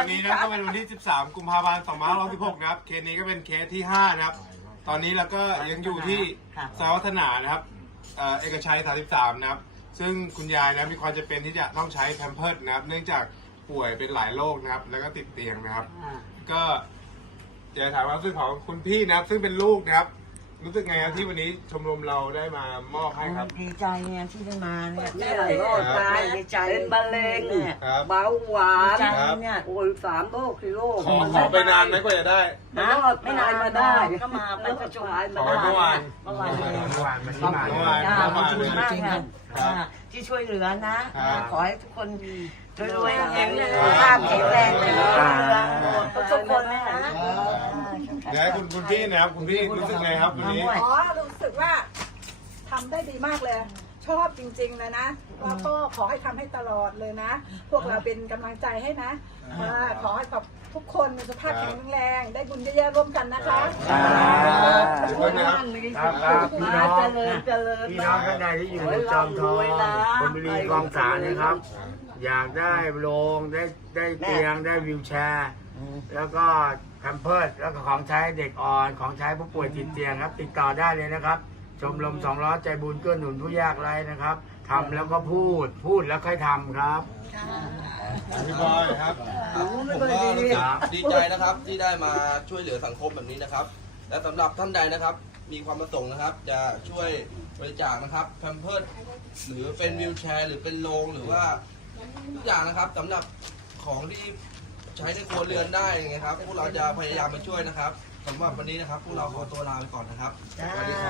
วันนี้นะก็เป็นวันที่ 13 กุมภาพันธ์2566นะครับ เคสนี้ก็เป็นเคสที่ 5 นะครับ ตอนนี้เราก็ยังอยู่ที่ซอยวัฒนานะครับเอ่อเอกชัย 33 นะครับ ซึ่งคุณยายนะมีความจำเป็นที่จะต้องใช้แพมเพิร์ดนะครับ เนื่องจากป่วยเป็นหลายโรคนะครับ แล้วก็ติดเตียงนะครับอ่าก็จะถามความรู้สึกของคุณพี่นะครับ ซึ่งเป็นลูกนะครับ รู้สึกไงครับที่วันนี้ชมรมเราได้มามอบให้ครับ ดีใจเนี่ยที่ได้มาเนี่ยแม่หลอดตายดีใจเป็นมะเร็งเนี่ยครับเบาหวาดีนใจครับเนี่ยโอ้ยสามโรคสี่โรคขอขอไปนานไหมกว่าจะได้ นะไม่นานมาได้ก็มาไปประชุมขอเมื่อวาน เมื่อวานเมื่อวานมันที่มาเมื่อวานอ่าเมื่อขอบวานคุณมากจริงค่ะครับอ่าที่ช่วยเหลือนะ ครับ ขอให้ทุกคนรวยๆแข็งแรงครับภาพแข็งแรงเจริญรุ่งเรืองทุกๆคนนะ เดี๋ยวให้ คุณคุณพี่นะครับ คุณพี่รู้สึกไงครับวันนี้ อ๋อรู้สึกว่าทำได้ดีมากเลย ชอบจริงๆเลยนะแล้วก็ขอให้ทำให้ตลอดเลยนะ พวกเราเป็นกำลังใจให้นะเออขอให้กับทุกคนมีสุขภาพแข็งแรง ได้บุญเยอะๆร่วมกันนะคะขอบคุณนะครับ ครับครับพี่น้อง เจริญเจริญพี่น้องท่านใดที่อยู่ในจอมทองคนบุรีกองสารนะครับ อยากได้โรงได้ได้เตียงได้วิวแชร์ แล้วก็แพมเพิร์ดแล้วก็ของใช้เด็กอ่อน ของใช้ผู้ป่วยติดเตียงครับ ติดต่อได้เลยนะครับ ชมรมสองล้อใจบุญเกื้อหนุนผู้ยากไร้นะครับทำแล้วก็พูดพูดแล้วค่อยทำครับ พี่บอยครับผมก็รู้สึกดีใจนะครับที่ได้มาช่วยเหลือสังคมแบบนี้นะครับ และสำหรับท่านใดนะครับ มีความประสงค์นะครับ จะช่วยบริจาคนะครับแพมเพิร์ดหรือเป็นวิวแชร์ หรือเป็นโรงหรือว่าทุกอย่างนะครับสำหรับของที่ ใช้ในครัวเรือนได้ไงครับ พวกเราจะพยายามมาช่วยนะครับสำหรับวันนี้นะครับ พวกเราขอตัวลาไปก่อนนะครับ สวัสดีครับครับ